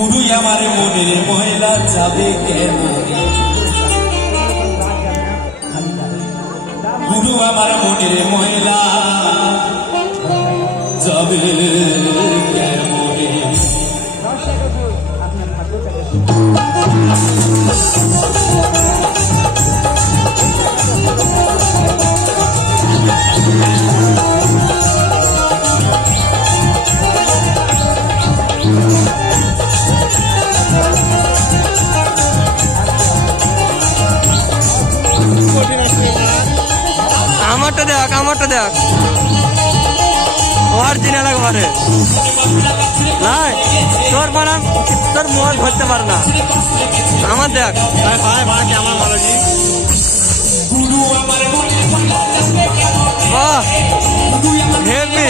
গুরু আমার মনের ময়লা যাবে কেমনে, গুরু আমার মনের ময়লা যাবে কেমনে। আমারটা দেখ, আমারটা দেখ, অরিজিনাল একবারে নাই। তোর বানান তোর মন ধরতে পারে না। আমার দেখ ভাই ভাই কেমন ভালো জি। বাহ হেভি।